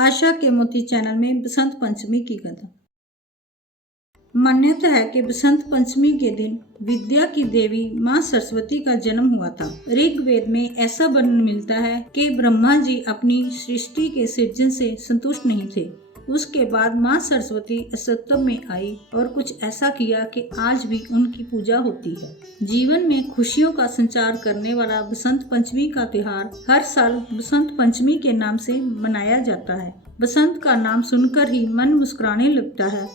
आशा के मोती चैनल में बसंत पंचमी की कथा। मान्यता है कि बसंत पंचमी के दिन विद्या की देवी माँ सरस्वती का जन्म हुआ था। ऋग्वेद में ऐसा वर्णन मिलता है कि ब्रह्मा जी अपनी सृष्टि के सृजन से संतुष्ट नहीं थे। उसके बाद माँ सरस्वती अस्तित्व में आई और कुछ ऐसा किया कि आज भी उनकी पूजा होती है। जीवन में खुशियों का संचार करने वाला बसंत पंचमी का त्योहार हर साल बसंत पंचमी के नाम से मनाया जाता है। बसंत का नाम सुनकर ही मन मुस्कुराने लगता है,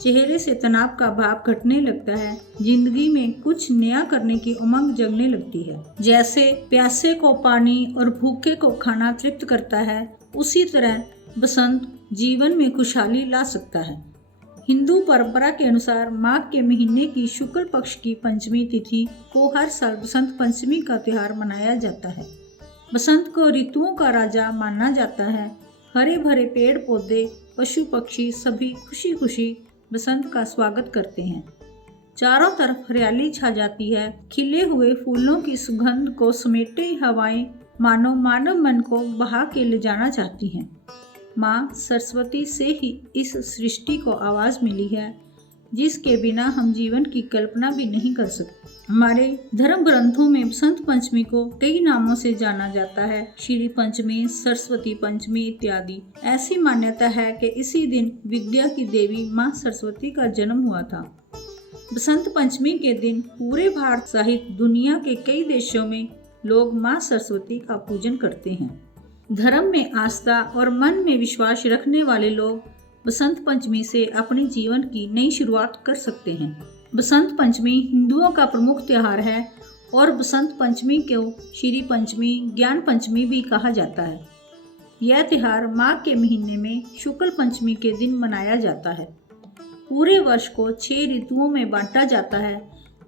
चेहरे से तनाव का भाव घटने लगता है, जिंदगी में कुछ नया करने की उमंग जगने लगती है। जैसे प्यासे को पानी और भूखे को खाना तृप्त करता है, उसी तरह बसंत जीवन में खुशहाली ला सकता है। हिंदू परंपरा के अनुसार माघ के महीने की शुक्ल पक्ष की पंचमी तिथि को हर साल बसंत पंचमी का त्योहार मनाया जाता है। बसंत को ऋतुओं का राजा माना जाता है। हरे भरे पेड़ पौधे, पशु पक्षी सभी खुशी खुशी बसंत का स्वागत करते हैं। चारों तरफ हरियाली छा जाती है। खिले हुए फूलों की सुगंध को समेटे हवाएं मानो मानव मन को बहा के ले जाना चाहती हैं। माँ सरस्वती से ही इस सृष्टि को आवाज मिली है, जिसके बिना हम जीवन की कल्पना भी नहीं कर सकते। हमारे धर्म ग्रंथों में बसंत पंचमी को कई नामों से जाना जाता है, श्री पंचमी, सरस्वती पंचमी इत्यादि। ऐसी मान्यता है कि इसी दिन विद्या की देवी माँ सरस्वती का जन्म हुआ था। बसंत पंचमी के दिन पूरे भारत सहित दुनिया के कई देशों में लोग माँ सरस्वती का पूजन करते हैं। धर्म में आस्था और मन में विश्वास रखने वाले लोग बसंत पंचमी से अपने जीवन की नई शुरुआत कर सकते हैं। बसंत पंचमी हिंदुओं का प्रमुख त्योहार है और बसंत पंचमी को श्री पंचमी, ज्ञान पंचमी भी कहा जाता है। यह त्योहार माघ के महीने में शुक्ल पंचमी के दिन मनाया जाता है। पूरे वर्ष को 6 ऋतुओं में बांटा जाता है,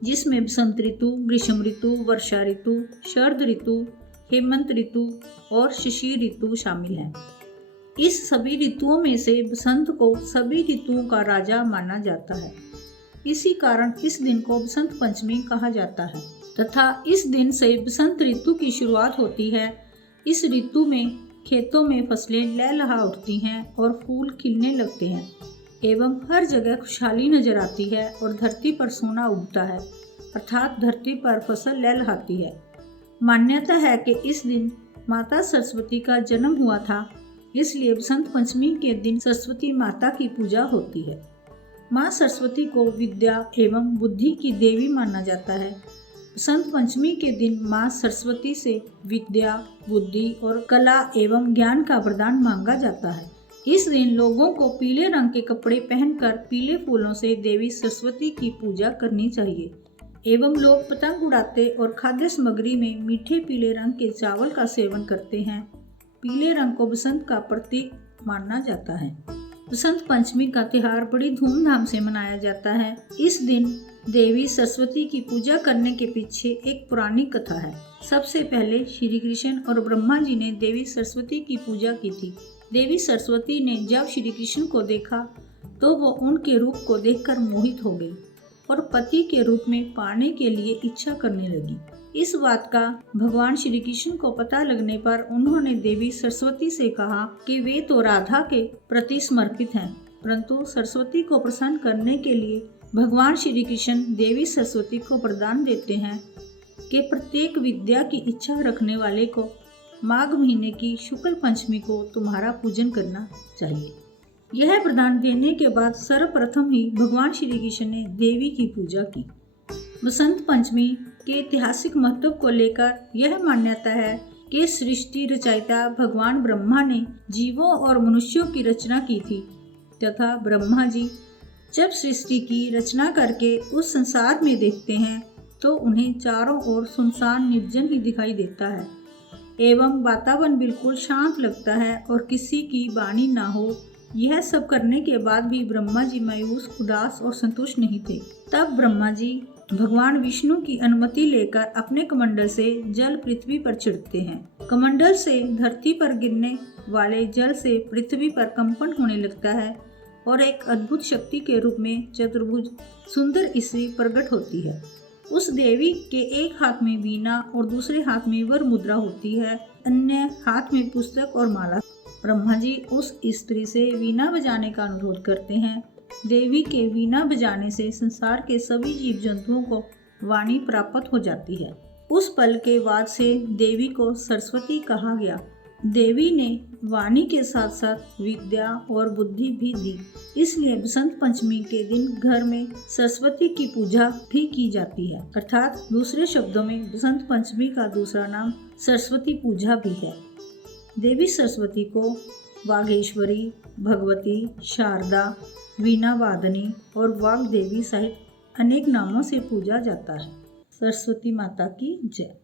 जिसमें बसंत ऋतु, ग्रीष्म ऋतु, वर्षा ऋतु, शरद ऋतु, हेमंत ऋतु और शिशिर ऋतु शामिल है। इस सभी ऋतुओं में से बसंत को सभी ऋतुओं का राजा माना जाता है। इसी कारण इस दिन को बसंत पंचमी कहा जाता है तथा इस दिन से बसंत ऋतु की शुरुआत होती है। इस ऋतु में खेतों में फसलें लहलहा उठती हैं और फूल खिलने लगते हैं एवं हर जगह खुशहाली नजर आती है और धरती पर सोना उगता है, अर्थात धरती पर फसल लहलहाती है। मान्यता है कि इस दिन माता सरस्वती का जन्म हुआ था, इसलिए बसंत पंचमी के दिन सरस्वती माता की पूजा होती है। माँ सरस्वती को विद्या एवं बुद्धि की देवी माना जाता है। बसंत पंचमी के दिन माँ सरस्वती से विद्या, बुद्धि और कला एवं ज्ञान का वरदान मांगा जाता है। इस दिन लोगों को पीले रंग के कपड़े पहनकर पीले फूलों से देवी सरस्वती की पूजा करनी चाहिए एवं लोग पतंग उड़ाते और खाद्य सामग्री में मीठे पीले रंग के चावल का सेवन करते हैं। पीले रंग को बसंत का प्रतीक माना जाता है। बसंत पंचमी का त्योहार बड़ी धूमधाम से मनाया जाता है। इस दिन देवी सरस्वती की पूजा करने के पीछे एक पुरानी कथा है। सबसे पहले श्री कृष्ण और ब्रह्मा जी ने देवी सरस्वती की पूजा की थी। देवी सरस्वती ने जब श्री कृष्ण को देखा तो वो उनके रूप को देखकर मोहित हो गई और पति के रूप में पाने के लिए इच्छा करने लगी। इस बात का भगवान श्री कृष्ण को पता लगने पर उन्होंने देवी सरस्वती से कहा कि वे तो राधा के प्रति समर्पित हैं, परंतु सरस्वती को प्रसन्न करने के लिए भगवान श्री कृष्ण देवी सरस्वती को वरदान देते हैं कि प्रत्येक विद्या की इच्छा रखने वाले को माघ महीने की शुक्ल पंचमी को तुम्हारा पूजन करना चाहिए। यह वरदान देने के बाद सर्वप्रथम ही भगवान श्री कृष्ण ने देवी की पूजा की। बसंत पंचमी के ऐतिहासिक महत्व को लेकर यह मान्यता है कि सृष्टि रचयिता भगवान ब्रह्मा ने जीवों और मनुष्यों की रचना की थी तथा ब्रह्मा जी जब सृष्टि की रचना करके उस संसार में देखते हैं तो उन्हें चारों ओर सुनसान निर्जन ही दिखाई देता है एवं वातावरण बिल्कुल शांत लगता है और किसी की वाणी ना हो। यह सब करने के बाद भी ब्रह्मा जी मायूस, उदास और संतुष्ट नहीं थे। तब ब्रह्मा जी भगवान विष्णु की अनुमति लेकर अपने कमंडल से जल पृथ्वी पर छिड़कते हैं। कमंडल से धरती पर गिरने वाले जल से पृथ्वी पर कंपन होने लगता है और एक अद्भुत शक्ति के रूप में चतुर्भुज सुंदर स्त्री प्रकट होती है। उस देवी के एक हाथ में वीणा और दूसरे हाथ में वर मुद्रा होती है, अन्य हाथ में पुस्तक और माला। ब्रह्मा जी उस स्त्री से वीणा बजाने का अनुरोध करते हैं। देवी के वीणा बजाने से संसार के सभी जीव जंतुओं को वाणी प्राप्त हो जाती है। उस पल के बाद से देवी को सरस्वती कहा गया। देवी ने वाणी के साथ साथ विद्या और बुद्धि भी दी, इसलिए बसंत पंचमी के दिन घर में सरस्वती की पूजा भी की जाती है। अर्थात दूसरे शब्दों में बसंत पंचमी का दूसरा नाम सरस्वती पूजा भी है। देवी सरस्वती को वागेश्वरी, भगवती, शारदा, वीणा वादनी और वाग्देवी सहित अनेक नामों से पूजा जाता है। सरस्वती माता की जय।